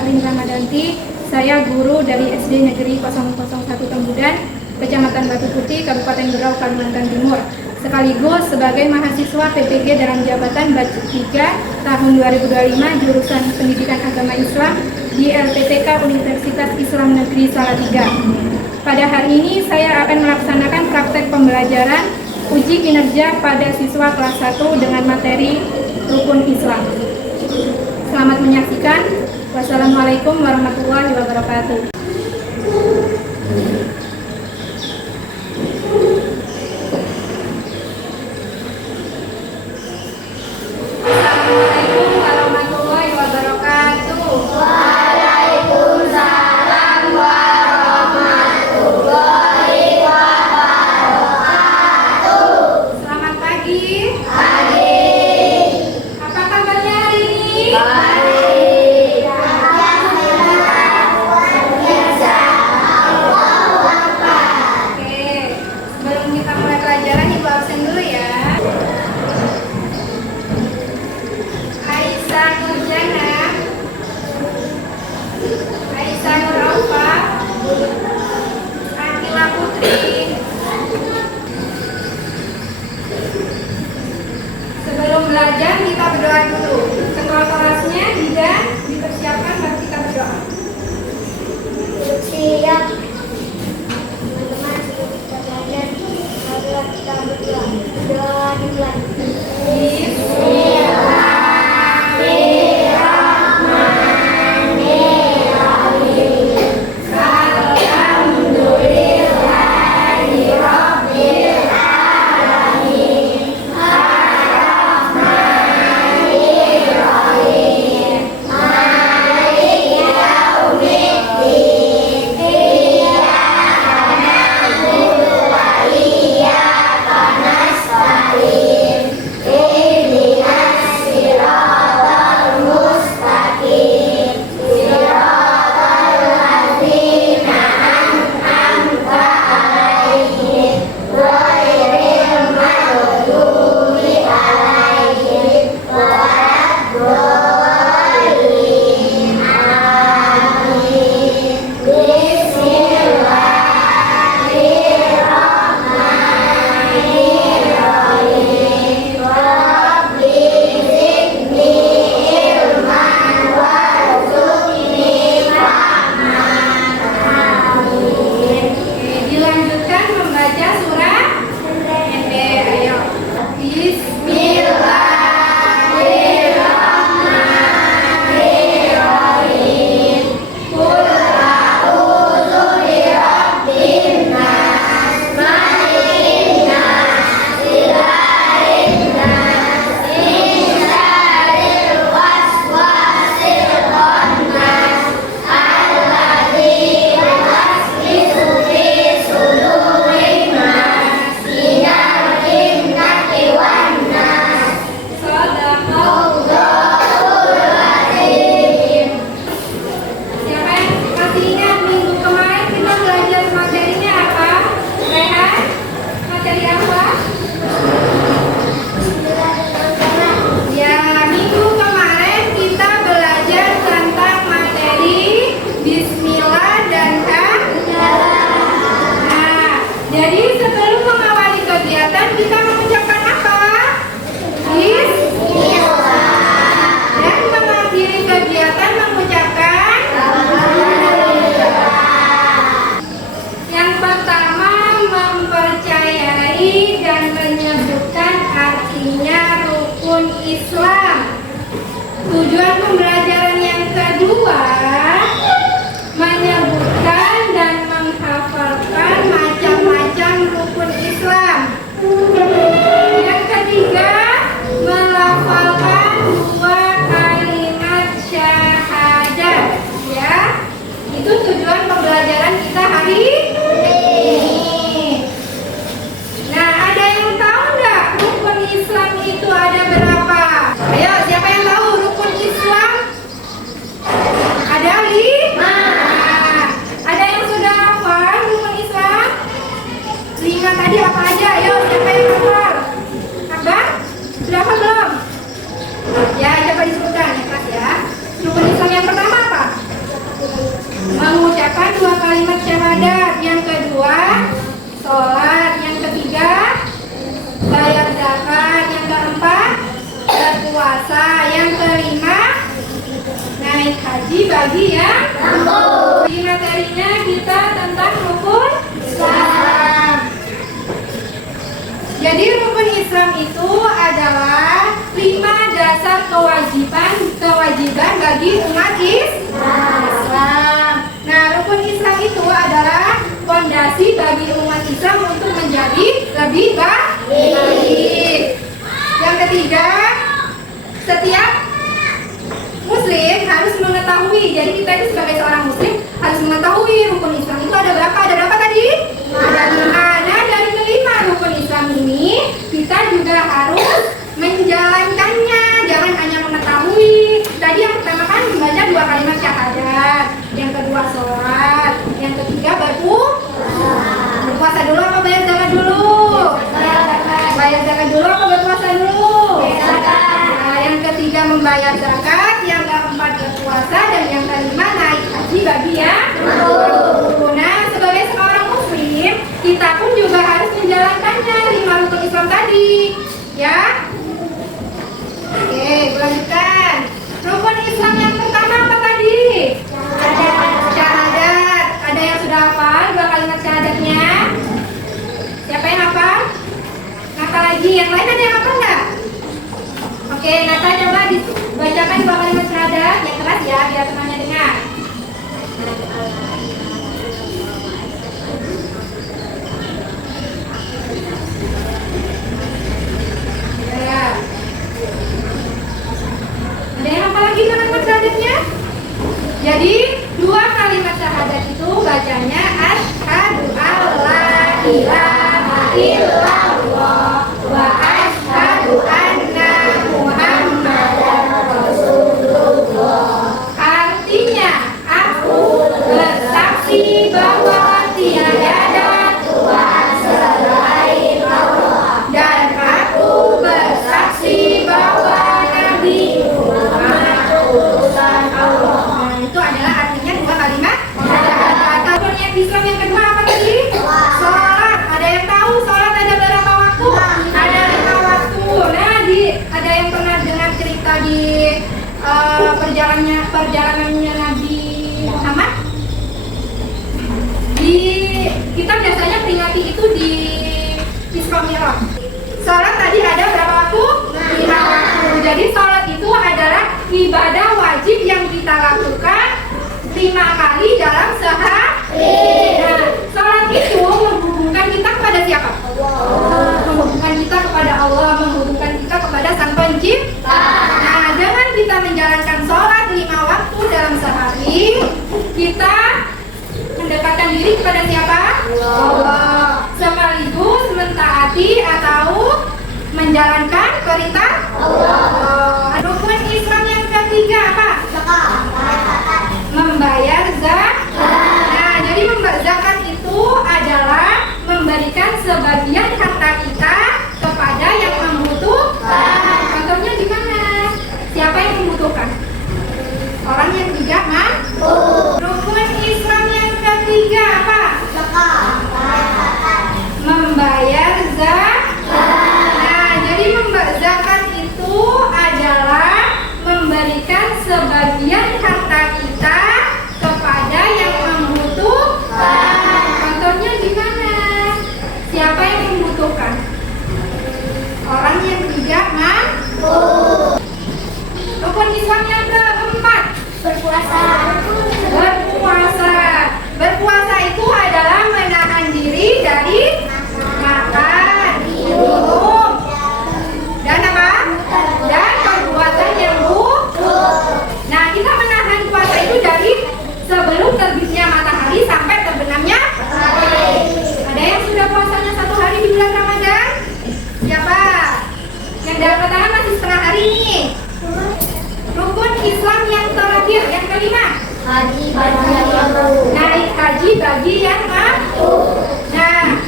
Arlin Ramadanti. Saya guru dari SD Negeri 001 Tembudan, Kecamatan Batu Putih, Kabupaten Berau, Kalimantan Timur. Sekaligus sebagai mahasiswa PPG dalam jabatan batch 3 tahun 2025 jurusan Pendidikan Agama Islam di LPTK Universitas Islam Negeri Salatiga. Pada hari ini saya akan melaksanakan praktek pembelajaran uji kinerja pada siswa kelas 1 dengan materi Rukun Islam. Selamat menyaksikan. Wassalamualaikum warahmatullahi wabarakatuh. Sebelum belajar kita berdoa dulu. Setelah kelasnya tidak dipersiapkan baru kita berdoa. Siap. Teman-teman, kita belajar. Marilah kita berdoa. Doa dimulai. Tujuan pembelajaran yang kedua menyebutkan dan menghafalkan macam-macam kalimat syahadat. Yang kedua, sholat. Yang ketiga, bayar zakat. Yang keempat, berpuasa. Yang kelima, naik haji bagi yang mampu. Di materinya kita tentang rukun Islam. Jadi rukun Islam itu adalah 5 dasar kewajiban bagi umat Islam. Nah, rukun Islam itu adalah fondasi bagi umat Islam untuk menjadi lebih baik. Yang ketiga, setiap Muslim harus mengetahui. Jadi kita itu sebagai seorang Muslim harus mengetahui rukun Islam itu ada berapa? Ada berapa tadi? Ada 5. Nah, dari kelima rukun Islam ini kita juga harus menjalankannya. Jangan hanya mengetahui. Tadi yang pertama kan membaca 2 kalimat syahadat. Yang kedua sholat. Yang ketiga berpuasa dulu apa bayar zakat dulu? Bayar zakat dulu apa berpuasa dulu? Nah, yang ketiga membayar zakat. Yang keempat berpuasa. Dan yang kelima naik haji bagi yang mampu. Nah, sebagai seorang Muslim kita pun juga harus menjalankannya 5 rukun Islam tadi, ya. Oke, lanjutkan. Rukun Islam yang pertama apa tadi? Syahadat. Ada yang sudah hafal 2 kalimat syahadatnya? Siapa yang hafal? Nata lagi. Yang lain ada yang hafal nggak? Oke, Nata coba dibacakan 2 kalimat syahadat yang keras ya, biar temannya dengar. Ya. Ada yang hafal lagi kalimat syahadatnya? Jadi 2 kalimat syahadat itu bacanya asyhadu alla ilaha illallah wa asyhadu anna muhammadar rasulullah. Artinya aku bersaksi bahwa tiada Tuhan selain Allah dan aku bersaksi bahwa Nabi Muhammad utusan Allah. Nah, itu adalah artinya 2 kalimat syahadat. Rukun Islam yang kedua apa tadi? Sholat. Ada yang tahu sholat ada berapa waktu? Ada 5 waktu. Nah, ada yang pernah dengar cerita di perjalanannya Nabi Muhammad? Kita biasanya peringati itu di Isra Mi'raj. Sholat tadi ada berapa waktu? 5 waktu. Jadi sholat itu adalah ibadah wajib yang kita lakukan 5 kali dalam sehari. Nah, sholat itu menghubungkan kita kepada siapa? Menghubungkan kita kepada Allah, menghubungkan kita kepada Sang Pencipta. Nah, dengan kita menjalankan sholat 5 waktu dalam sehari, kita mendekatkan diri kepada siapa? Allah. Sekaligus mentaati atau menjalankan perintah Allah. Rukun Islam yang ketiga apa? Membayar zakat. Nah, jadi zakat itu adalah memberikan sebagian harta kita kepada yang membutuhkan. Contohnya gimana? Siapa yang membutuhkan? Orang yang tidak mampu. Rukun Islam yang ketiga apa? Membayar zakat. Nah, jadi zakat itu adalah memberikan sebagian harta kita kepada yang membutuhkan. Contohnya gimana? Siapa yang membutuhkan? Orang yang tidak mampu. Rukun Islam yang keempat, berpuasa. Berpuasa itu adalah menahan diri dari makan, minum, dan apa? Dan perbuatan yang buruk. Nah, kita menahan puasa itu dari sebelum terbitnya matahari sampai terbenamnya matahari. Ada yang sudah puasanya 1 hari di bulan Ramadan? Siapa? Yang dapat tangan masih setengah hari nih. Rukun Islam yang terakhir, yang kelima, naik haji bagi yang mampu. Nah,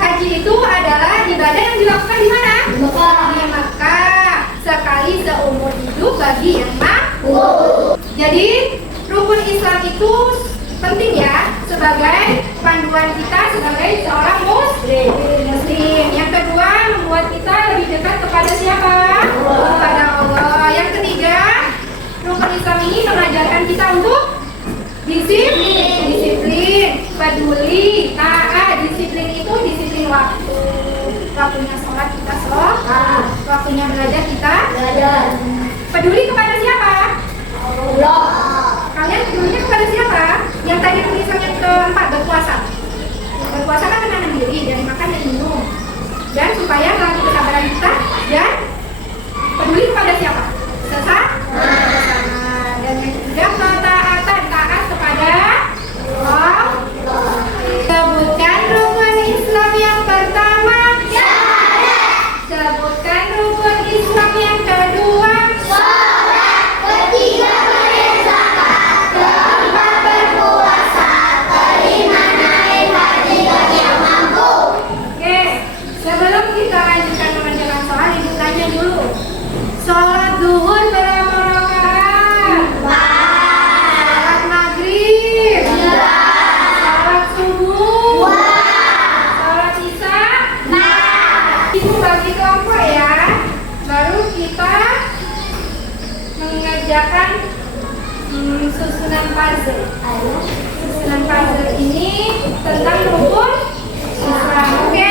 haji itu adalah ibadah yang dilakukan di mana? Di Mekah. Sekali seumur hidup bagi yang mampu. Jadi rukun Islam itu penting ya. sebagai panduan kita sebagai seorang muslim. Yang kedua, membuat kita lebih dekat kepada siapa? Kepada Allah. Yang ketiga, rukun Islam ini mengajarkan kita untuk disiplin, peduli, taat. Disiplin itu disiplin waktu. Waktunya sholat kita sholat, waktunya belajar kita belajar. Peduli kepada siapa? Allah. Kalian pedulinya kepada siapa? Yang tadi tulisan yang keempat, berpuasa. Berpuasa kan menahan diri dari makan dan minum, dan supaya melatih kesabaran kita. Dan peduli kepada siapa? Sesama. Dan yang ketiga, ketaatan, taat kepada Allah. Sebutkan rukun Islam yang pertama. Sebutkan rukun Islam yang kedua. Ketiga bayar zakat, keempat berpuasa, kelima naik haji bagi yang mampu. Oke, sebelum kita lanjutkan mengerjakan sholat, ibu tanya dulu. Sholat zuhur berapa rakaat? 4. Sholat maghrib? 2. Sholat subuh? 2. Sholat isya? 4. Ibu bagi kelompok ya. Baru kita mengerjakan susunan puzzle. Susunan puzzle ini tentang rukun Islam. Oke,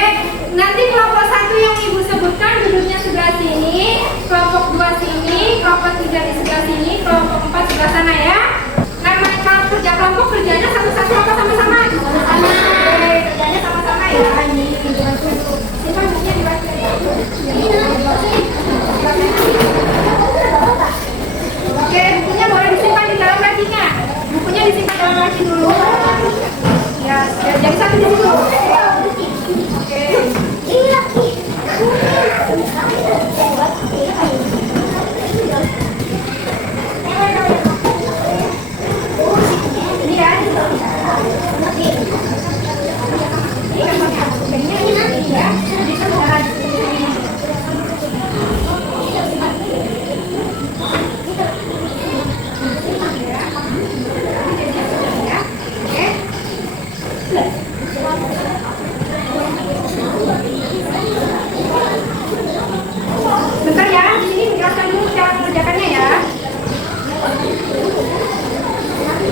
nanti kelompok 1 yang ibu sebutkan duduknya sebelah sini, kelompok 2 sini, kelompok 3 di sebelah sini, kelompok 4 sebelah sana ya. Nah, kalau kerja kelompok kerjanya satu-satu apa sama-sama? Sama. Oke, kerjanya sama-sama ya. Ini bukunya dibaca ya. Oke, bukunya boleh disimpan di dalam lacinya. Bukunya disimpan dalam laci dulu. Ya, jadi satu dulu. Oke. Ini ya. Ini gambarnya. Ini ya. Di sebelah sini. Bentar ya, di sini jelaskan dulu cara mengerjakannya ya.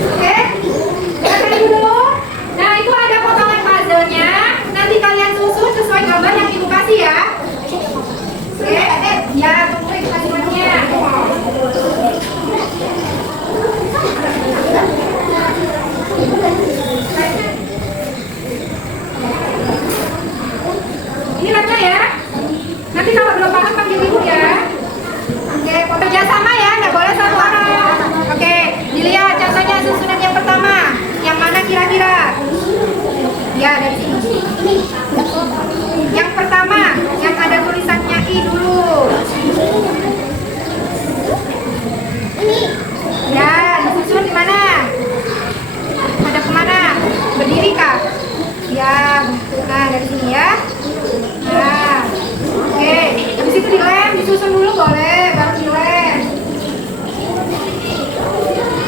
Oke, jelaskan dulu. Nah, itu ada potongan puzzle-nya. Nanti kalian susun sesuai gambar yang ibu kasih ya. Oke, ya tunggu ibu kasih warnanya. Ini baca ya. Nanti kalau belum paham panggil ibu ya. Oke, kerja sama ya, nggak boleh satu orang. Oke, dilihat contohnya susunan yang pertama. Yang mana kira-kira? Ya, dari sini. Yang pertama, yang ada tulisannya I dulu. Ya, disusun di mana? Ada kemana? Berdiri kah? Ya, nah dari sini ya. Nah, oke. Habis itu dilem, disusun dulu boleh, baru dilem.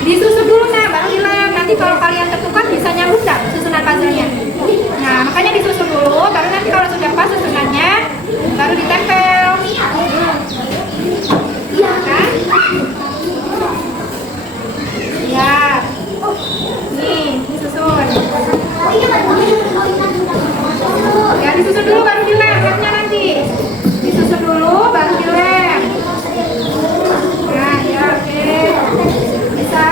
Disusun dulu nah, baru dilem. Nanti kalau kalian ketukan bisa nyambung nggak susunan puzzle-nya? Nah, makanya disusun dulu, baru nanti kalau sudah pas susunannya, baru ditempel. Kan? Ya. Nih, disusun. Ya, disusun dulu baru dilem, lemnya nanti. Disusun dulu baru dilem. Nah, ya oke. Bisa?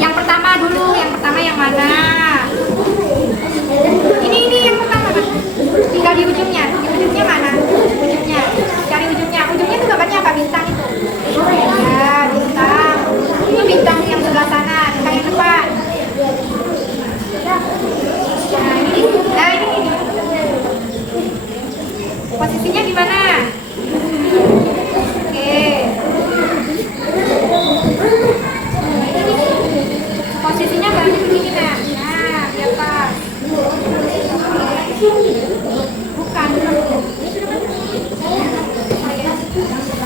Yang pertama dulu, yang pertama yang mana? Ini yang pertama kan? Tinggal di ujungnya. Di ujungnya mana? Ujungnya. Cari ujungnya. Ujungnya itu gambarnya apa? Bintang itu. Ya, bintang. Ini bintang yang sebelah sana, bintang yang depan. Nah, ini. Posisinya di mana? Oke. Posisinya berarti begini nah. Nah, biar pas. Bukan.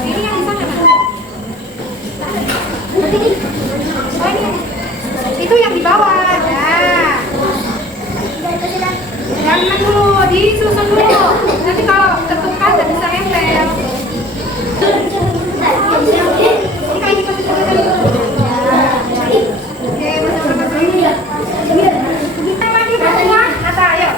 Ini yang di sana. Oh, ini yang di Itu yang di bawah. Nah. Jangan dulu, disusun dulu. Nanti kalau ketukan nggak bisa nempel. Ini kayak gitu. Oke, kita lagi berdua. Nata, ayo.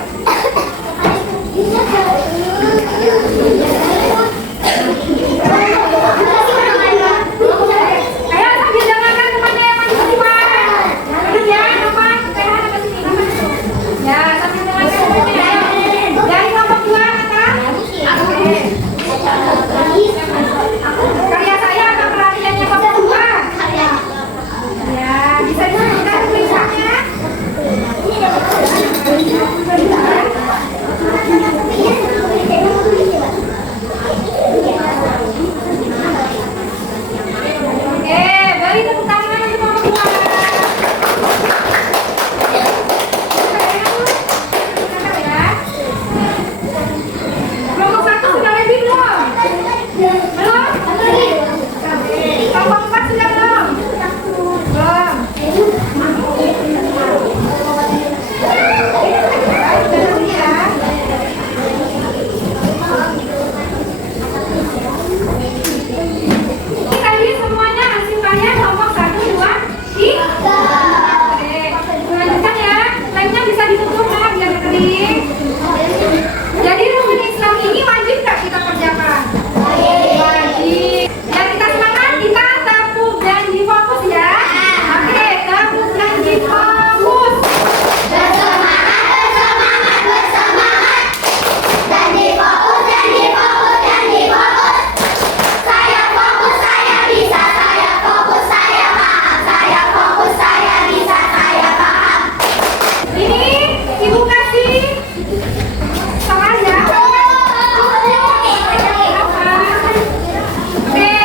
Ayo sambil jangankan temannya yang maju berdua. Terus ya, depan. Ya, sambil jangankan temannya. Ayo. Dari kelompok 2, Nata. Oke. Karya saya apa perhatiannya kelompok 2? Ya, bisa disebutkan tulisannya. Oke, beri tepuk tangan untuk kelompok 2. Kelompok 1 sudah ready belum? Belum? Kelompok 4 sudah belum? Belum. Ini tadi semuanya hasil karya kelompok 1, 2, 3. Oke, lanjutkan ya. Lainnya bisa ditutup lah biar kering. Jadi rukun Islam ini wajib nggak kita kerjakan? Wajib. Ya kita semangat, kita tepuk dan difokus ya. Oke, tepuk dan difokus. Dan difokus. Saya fokus, saya bisa, saya fokus, saya paham. Saya fokus, saya bisa, saya paham. Ini ibu kasih soal ya. Oke,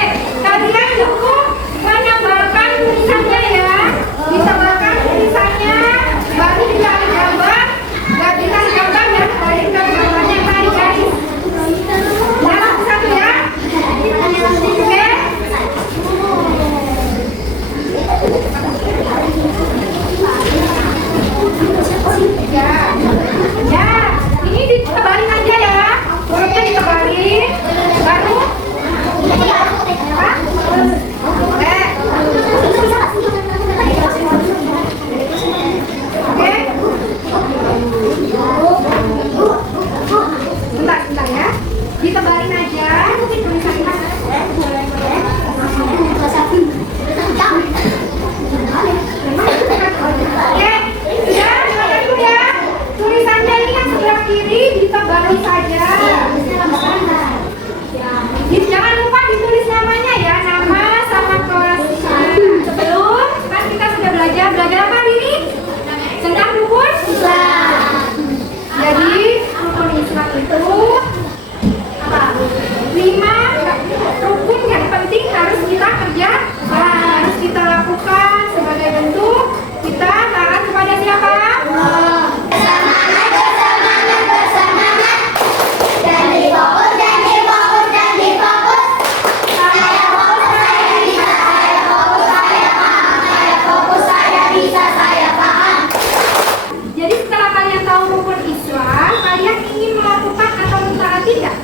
kalian cukup menyebarkan tulisannya ya. Disebarkan tulisannya, baru dicari gambar. Nggak dikasih gambar ya, baru dikasih gambarnya tadi guys. Ya, satu ya. Oke. Ya, ini ditebarin aja ya. Hurufnya ditebarin, baru apa? Oke. Sebentar ya. Ditebarin aja tulisannya. Oke, ya, dengarkan dulu ya. Tulisannya ini yang sebelah kiri ditebarin saja. Jangan lupa ditulis namanya ya, nama sama kelasnya. Sebelum kan kita sudah belajar apa ini? Tentang rukun Islam. Jadi rukun Islam itu apa? 5 rukun yang penting harus kita kerjakan, harus kita lakukan sebagai bentuk kita taat kepada siapa? Dan difokus. Saya fokus, saya bisa, saya fokus, saya paham. Saya fokus, saya bisa, saya paham. Jadi setelah kalian tahu rukun Islam, kalian ingin melakukan atau mentaati tidak?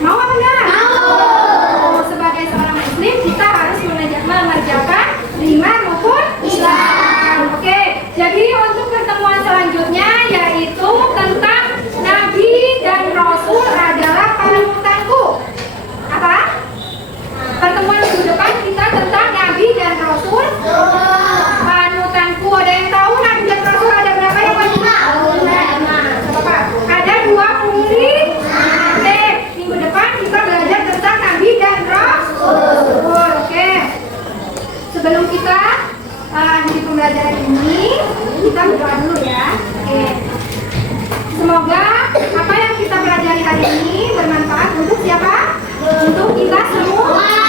Mau apa enggak? Mau. Sebagai seorang muslim kita harus mengerjakan 5 rukun Islam. Oke, jadi untuk pertemuan selanjutnya yaitu tentang Nabi dan Rasul adalah panutanku. Apa? Pertemuan minggu depan kita tentang Nabi dan Rasul panutanku. Ada yang tahu Nabi dan Rasul ada berapa yang wajib? Apa? Ada 20. Oke, minggu depan kita belajar tentang Nabi dan Rasul. Oke. Sebelum kita akhiri pembelajaran ini, kita berdoa dulu ya. Oke. Semoga apa yang kita pelajari hari ini bermanfaat untuk siapa? Untuk kita semua.